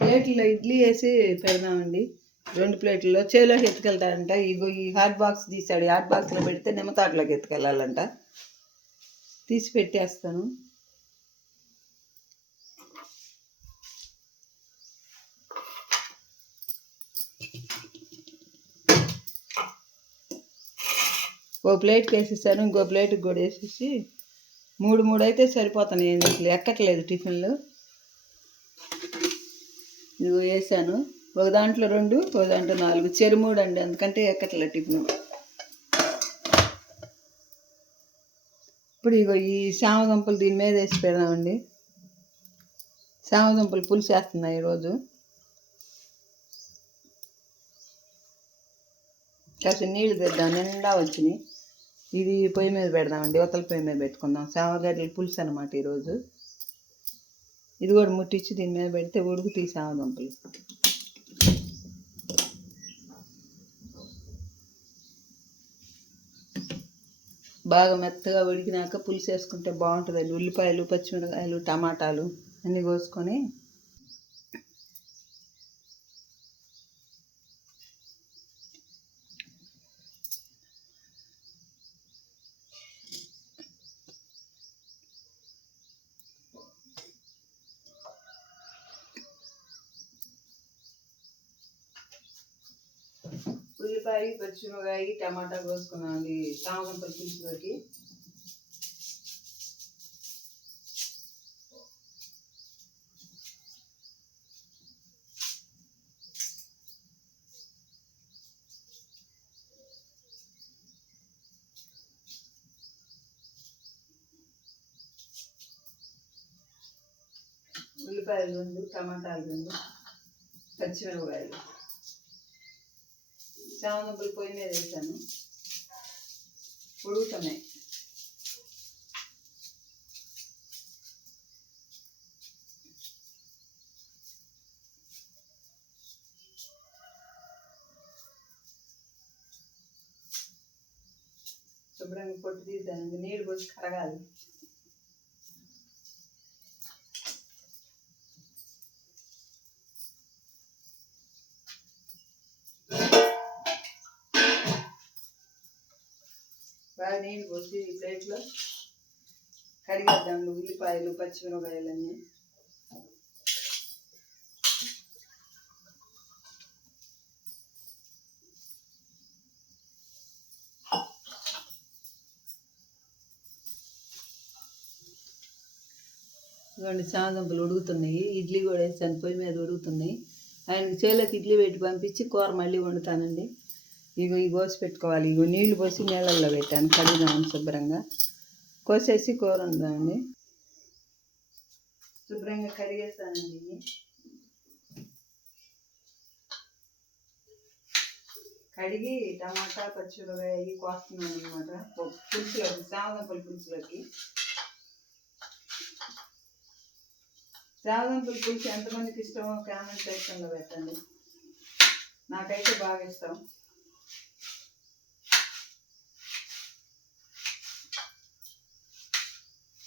ప్లేట్లో ఇడ్లీ వేసి పెడదామండి. రెండు ప్లేట్లలో చేలోకి ఎత్తుకెళ్తాడంట ఇగో ఈ హాట్ బాక్స్ తీసాడు. హాట్ బాక్స్లో పెడితే నిమ్మతాటలోకి ఎత్తుకెళ్ళాలంట తీసి పెట్టేస్తాను. ఓ ప్లేట్కి వేసేసాను. ఇంకో ప్లేట్కి కూడా వేసేసి మూడు మూడు అయితే సరిపోతాను నేను అసలు ఎక్కట్లేదు టిఫిన్లు. ఇదిగో వేసాను. ఒక దాంట్లో రెండు ఒక దాంట్లో నాలుగు. చెరు మూడు అండి అందుకంటే ఎక్కట్లే టిఫిన్. ఇప్పుడు ఇగో ఈ శామదుంపలు దీని మీద వేసి పెడదామండి. శామదుంపలు పులుసు వేస్తున్నాయి ఈరోజు. కాస్త నీళ్ళు తెద్దాం నిండా వచ్చినాయి. ఇది పొయ్యి మీద పెడదామండి యువతల పొయ్యి మీద పెట్టుకుందాం. సామగడ్డల పులుసు అనమాట ఈరోజు. ఇది కూడా ముట్టించి దీని మీద పెడితే ఉడుకు ఉడుకుతాయి సామదుంపలు బాగా మెత్తగా ఉడికినాక పులుసు వేసుకుంటే బాగుంటుందండి. ఉల్లిపాయలు పచ్చిమిరకాయలు టమాటాలు అన్నీ కోసుకొని ఉల్లిపాయ పచ్చిమిరకాయ టమాటా కోసుకున్నామండి సామగంపల పులుసులోకి ఉల్లిపాయలు రెండు టమాటాలు రెండు పచ్చిమిరపకాయలు. చామదుంపలు పొయ్యి మీద వేసాను. ఉడుకుతున్నాయి. శుభ్రంగా పొట్టు తీద్దాను నీళ్ళు పోసి కరగాలి. బాగా నీళ్ళు పోసి ఈ ప్లేట్లో కడిగేద్దాం ఉల్లిపాయలు పచ్చిమిరపకాయలు అన్నీ ఇవ్వండి చామదుంపలు ఉడుకుతున్నాయి. ఇడ్లీ కూడా వేసాను పొయ్యి మీద ఉడుకుతున్నాయి. ఆయనకి చేలకు ఇడ్లీ పెట్టి పంపించి కూర మళ్ళీ వండుతానండి. ఇగో ఈ కోసి పెట్టుకోవాలి. ఇగో నీళ్ళు పోసి నీళ్ళల్లో పెట్టాను కడిగినాను శుభ్రంగా. కోసేసి కూర ఉందండి శుభ్రంగా కడిగేస్తానండి కడిగి టమాటా పచ్చిమిరపకాయ అవి కోస్తున్నాను అనమాట పులుసులోకి సామదంపల పులుసులోకి. సామదంపల పులుసు ఎంతమందికి ఇష్టమో కామెంట్ సెక్షన్లో పెట్టండి. నాకైతే బాగా ఇష్టం.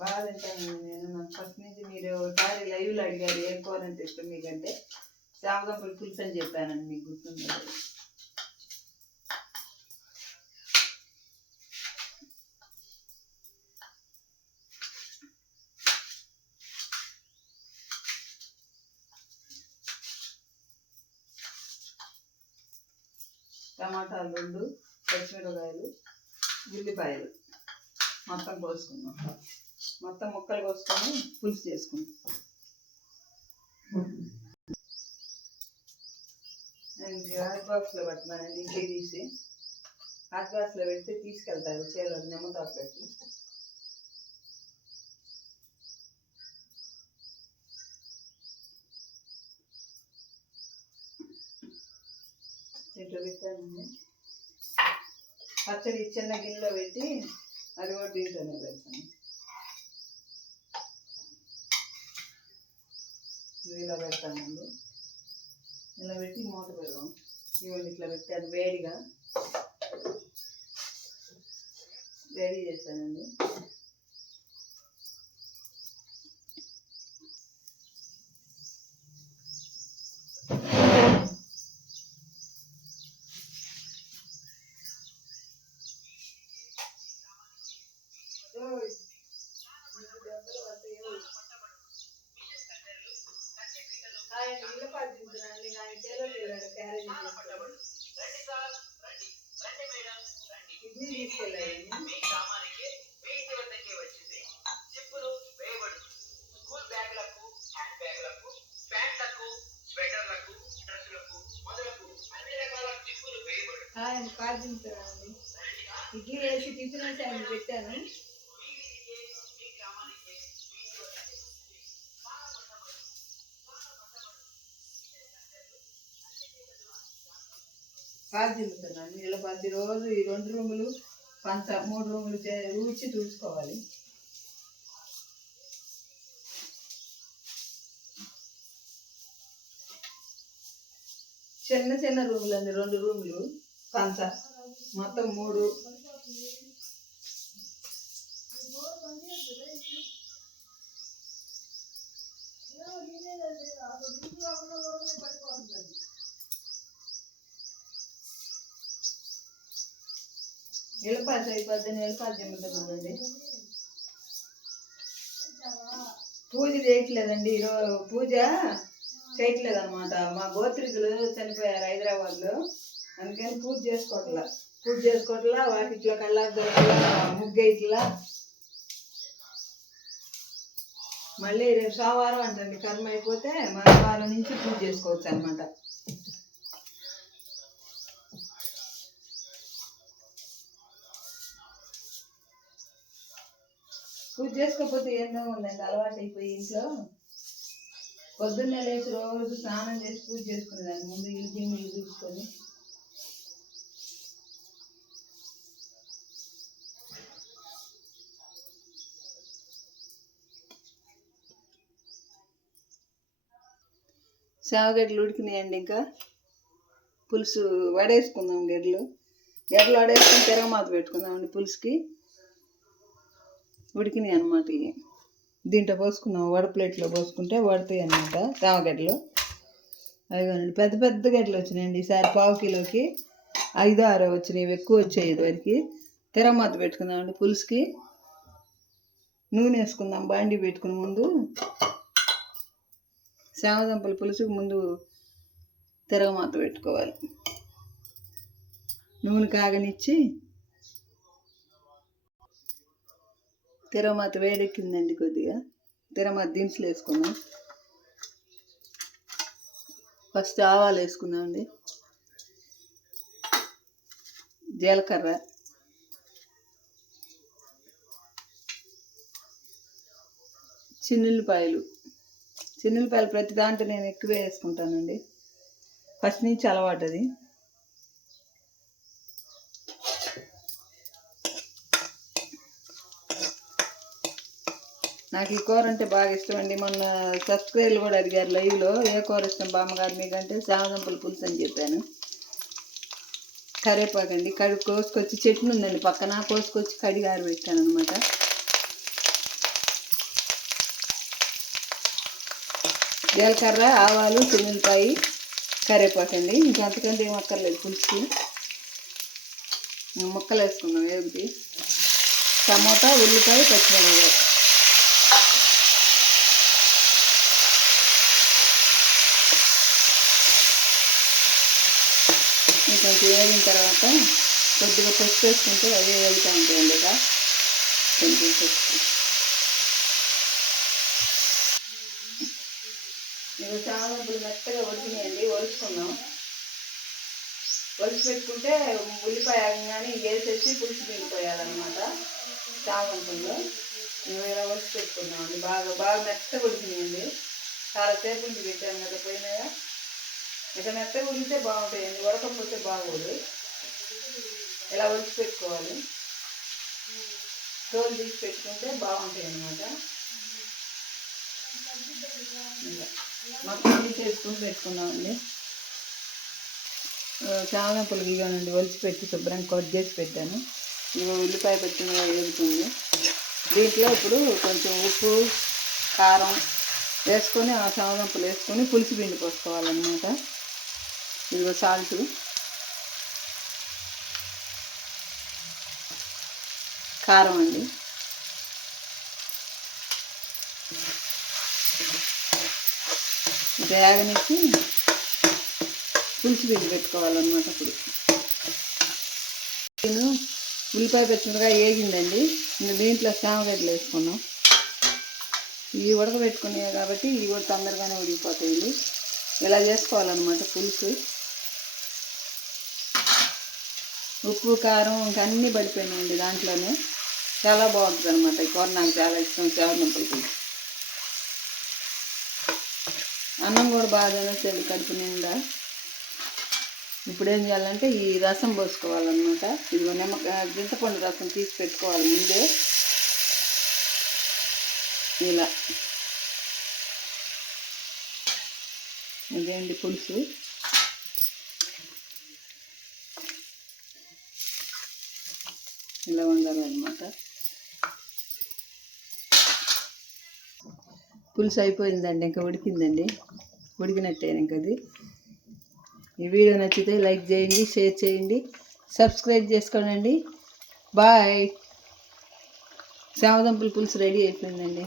బాగా తింటాను నేను నాకు ఫస్ట్ నుంచి మీరు ఒకసారి లైవ్లో అడిగారు ఏం కూర అంటే ఇష్టం మీకంటే చామగంపలు పులుసు అని చెప్పానండి మీకు గుర్తుంది టమాటాలు రెండు పచ్చిమిరపకాయలు ఉల్లిపాయలు. మొత్తం కోసుకుందాం మొత్తం ముక్కలు కోసుకొని పులుసు చేసుకుంటాం అండ్ హాట్ బాక్స్లో పెట్టినానండి ఇంకే తీసి. హాట్ బాక్స్లో పెడితే తీసుకెళ్తారు చేలో నిమ్మతాకు పెట్టి దీంట్లో పెట్టానండి. పచ్చడి చిన్న గిన్నెలో పెట్టి అది కూడా దీంట్లోనే పెడతాను. ఇలా పెడతానండి ఇలా పెట్టి మూత పెడదాం. ఇవన్నీ ఇట్లా పెట్టాను వేడిగా. వేడి చేస్తానండి. ఇడ్లీ వేసి టిఫిన్ వేసి ఆయన పెట్టాను. కాదు తింటున్నాను ఇలా పది రోజు ఈ రెండు రూములు పంచ మూడు రూములు ఊడ్చి తుడుచుకోవాలి. చిన్న చిన్న రూములు అండి రెండు రూములు. పంచ మొత్తం మూడు. ఎలపాత అయిపోద్ది ఎలపాత దింపుతున్నానండి పూజ చేయట్లేదండి ఈరోజు పూజ చేయట్లేదు అనమాట మా గోత్రికులు చనిపోయారు హైదరాబాద్లో. అందుకని పూజ చేసుకోవట్లా. పూజ చేసుకోవట్లా వాకిట్లో కల్లా దొరకలా ముగ్గైట్లా మళ్ళీ రేపు సోమవారం అంటండి కర్మ అయిపోతే మంగళవారం నుంచి పూజ చేసుకోవచ్చు అనమాట పూజ చేసుకోకపోతే ఏందో ఉందండి? అలవాటు అయిపోయి ఇంట్లో. పొద్దున్నే లేచి రోజు స్నానం చేసి పూజ చేసుకునేదాన్ని. ముందు ఇల్లు ఇల్లు చూసుకొని. సేవగడ్డలు ఉడికినాయండి ఇంకా. పులుసు వడేసుకుందాం గడ్డలు. గడ్డలు వడేసుకుని తిరగమాత పెట్టుకుందామండి పులుసుకి. ఉడికినాయి అనమాట ఇవి. దీంట్లో పోసుకున్నాం వడ ప్లేట్లో పోసుకుంటే వడతాయి అనమాట రామగడ్డలు అదిగోనండి పెద్ద పెద్ద గడ్డలు వచ్చినాయండి. ఈసారి పావు కిలోకి ఐదు ఆరు వచ్చినాయి. ఎక్కువ వచ్చాయి ఇదివరకు. తిరగమాత పెట్టుకుందామండి పులుసుకి. నూనె వేసుకుందాం బాండి పెట్టుకుని ముందు. శామదంపల పులుసుకి ముందు తిరగమాత పెట్టుకోవాలి. నూనె కాగనిచ్చి తిరగమాత వేడెక్కిందండి కొద్దిగా. తిరగమాత దినుసులు వేసుకుందాం ఫస్ట్ ఆవాలు వేసుకుందామండి జీలకర్ర. చిన్నుల్లిపాయలు. చిన్నుల్లిపాయలు ప్రతి దాంట్లో నేను ఎక్కువే వేసుకుంటానండి. ఫస్ట్ నుంచి అలవాటు అది. నాకు ఈ కూర అంటే బాగా ఇష్టం అండి మొన్న సబ్స్క్రైబర్లు కూడా అడిగారు లైవ్లో ఏ కూర ఇష్టం బామ్మగారు మీకంటే శామదంపుల పులుసు అని చెప్పాను. కరేపాకండి కడుగు కోసుకొచ్చి చెట్టు ఉందండి పక్కన కోసుకొచ్చి కడిగి ఆరబెట్టాను అనమాట జీలకర్ర ఆవాలు చిన్నపాయి కరేపాకండి ఇంకా అంతకంటే ఏం అక్కర్లేదు పులుసుకి. ముక్కలు వేసుకున్నాం ఏమిటి? టమోటా ఉల్లిపాయ పచ్చిమిరపకాయ. కొంచెం వేగిన తర్వాత కొద్దిగా పసుపు వేసుకుంటే అవి వెళ్తూ ఉంటాయండి ఇక. కొంచెం పసుపు. ఇక చామంతులు మెత్తగా ఉడికినాయండి ఒలుచుకుందాం. ఒలిచి పెట్టుకుంటే ఉల్లిపాయ కానీ వేసేసి పులుసు దిగిపోయాలన్నమాట చామంతుల్లో. మేము ఇలా ఒలిచి పెట్టుకున్నామండి బాగా బాగా మెత్తగా ఉడికినాయండి చాలా సేపు ఉండి పెట్టాను కదా పోయినాయా? ఇక మెత్తగా ఉడికితే బాగుంటాయండి ఉడకపోతే బాగోదు. ఇలా ఒలిచి పెట్టుకోవాలి? తోలు తీసి పెట్టుకుంటే బాగుంటాయి అన్నమాట. మొత్తం చేసుకుని పెట్టుకున్నామండి చాలా పులుగు ఇవ్వనండి ఒలిచి పెట్టి శుభ్రంగా కట్ చేసి పెట్టాను. ఇవి ఉల్లిపాయ పెట్టిన వేగుతుంది. దీంట్లో ఇప్పుడు కొంచెం ఉప్పు కారం వేసుకొని ఆ చామదంపులు వేసుకొని పులుసు పిండి పోసుకోవాలన్నమాట. ఇదిగో సాల్ట్ కారం అండి. వేగనిచ్చి పులుసు బిడ్డ పెట్టుకోవాలన్నమాట ఇప్పుడు. నేను ఉల్లిపాయ పచ్చిమిరకాయ వేగిందండి ఇంకా దీంట్లో శామగడ్డలు వేసుకున్నాం. ఇవి ఉడకబెట్టుకున్నాయి కాబట్టి ఇవి కూడా తొందరగానే ఉడికిపోతాయి ఇలా చేసుకోవాలన్నమాట పులుసు. ఉప్పు కారం ఇంకా అన్నీ పడిపోయినాయండి దాంట్లోనే. చాలా బాగుంటుంది అనమాట ఈ కూర. నాకు చాలా ఇష్టం. చావదుంపల పులుసు అన్నం కూడా బాగా తినొచ్చండి కడుపు నిండా. ఇప్పుడు ఏం చేయాలంటే ఈ రసం పోసుకోవాలన్నమాట. ఇదిగో నిమ్మకాయ చింతపండు రసం తీసి పెట్టుకోవాలి ముందే. ఇలా. ఇదేంటి పులుసు? లవంగాలు ఉండాలి అనమాట పులుసు అయిపోయిందండి ఇంకా ఉడికిందండి. ఉడికినట్టే ఇంక అది. ఈ వీడియో నచ్చితే లైక్ చేయండి షేర్ చేయండి సబ్స్క్రైబ్ చేసుకోనండి. బాయ్. శామదంపుల పులుసు రెడీ అయిపోయిందండి.